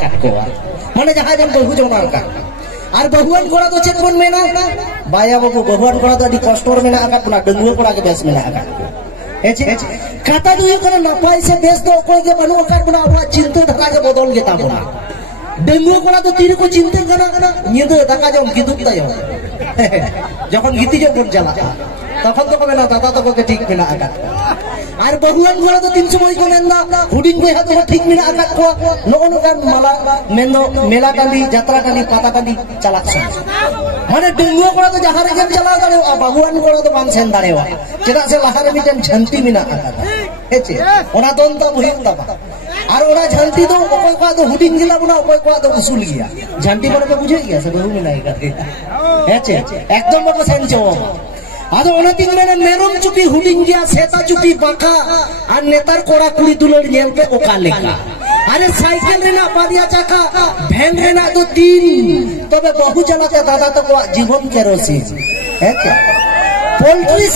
akat koa mane jahay bon bahu jona akat ar bahuan kora do chet bon mena baya babu bahuan kora do adi kostor mena akat puna dengua kora ke bes mena akat heche kata do kana napai se bes do koy ke banu akat puna awa cinta dhara ke bodol ge tabona dengua kora do tiri ko cinta kana nyinde daka jom giduk tayo যখন গীতি যখন জ্বালা তখন তো কবে না দাদা তোকে ঠিক মেনা আকাত আর বহুয়ান গুলো তো 300 মই কমেন না হুডিং কই হাতে ঠিক মেনা আকাত কো নগন গান মালা মেনো মেলা কালি যাত্রা কালি পাতা কালি চালাছ মানে ডেঙ্গুয়া করা তো জাহারে গেম চালাও দাঁড়ে বহুয়ান করা তো বানছেন দাঁড়ে যেটা সে লাহারে মিটেন ঝান্তি মেনা আকাত হেছে ওনা দন্তা বহিন দাবা আর ওরা ঝান্তি তো অকয় কোয়া তো হুডিং গিলা বনা অকয় কোয়া তো উসুল গিয়া ঝান্তি মানে তো বুঝে গিয়া সে বহু মেনা আকাত হেছে একদম বড় সেনচো আদো ওনা তিন মেনা মেরম চুপি হুডিং গিয়া সেতা চুপি বাঁকা আর নেতার কোড়া কুড়ি দুলের নেলকে ওকা লেখা আরে সাইকেল রেনা পারিয়া চাকা ভ্যান রেনা তো তিন তবে বহু চালাতে দাদা তো জীবন কেরোসিন হেছে পোল্ট্রি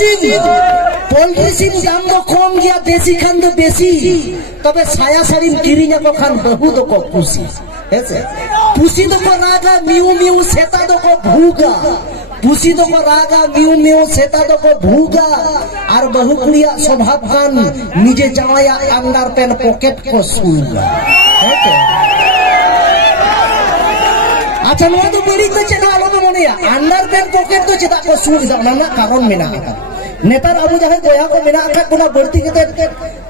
সিম দাম তো কম গিয়া দেশি খান তো বেশি তবে সায়া সারিম কিরিঙা কো খান বহু তো কো খুশি হেছে পুষি তো রাগা মিউ মিউ সেতা তো কো ভুগা পুষি তো রাগা মিউ মিউ সেতা তো কো ভুগা আর বহু কুড়িয়া স্বভাব খান নিজে জামায়া আন্ডার প্যান পকেট কো সুগা হেছে আচ্ছা নোয়া তো বড়ি তো চেনা আলো তো মনে আন্ডার প্যান পকেট তো চেতা কো সুগা না কারণ মেনা নেতার আবু জাহে গোয়া কো মেনা আকাত কোনা বর্তি কেতে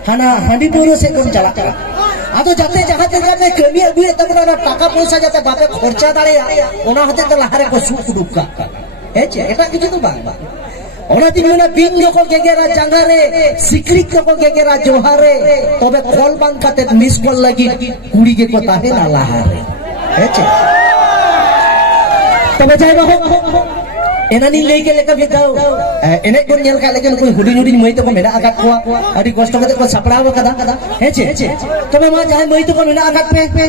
হানা হাঁডি পুরো সে কোন চালা আদো যাতে যাহাতে যাবে কমি আগুয়ে তখন টাকা পয়সা যাতে বাপে খরচা দাঁড়ে ওনা হাতে তো লাহারে কো সুখ দুঃখা হেছে এটা কিছু তো বাংলা ওনা দিন না বিন যখন গেগেরা জাঙ্গারে সিক্রিক যখন গেগেরা জোহারে তবে কল বাঙ্কাতে মিস কল লাগি কুড়ি গে কথা হে না লাহারে হেছে তবে যাই বাবা এনানি লেগে লেকা বিদাও এনে কোন নেল কা লেগে কই হুডিং হুডিং মই তো মেনা আকাত কোয়া আদি কষ্ট কতে কো সাপড়াও কাদা হেছে তবে মা যাই মই তো মেনা আকাত পে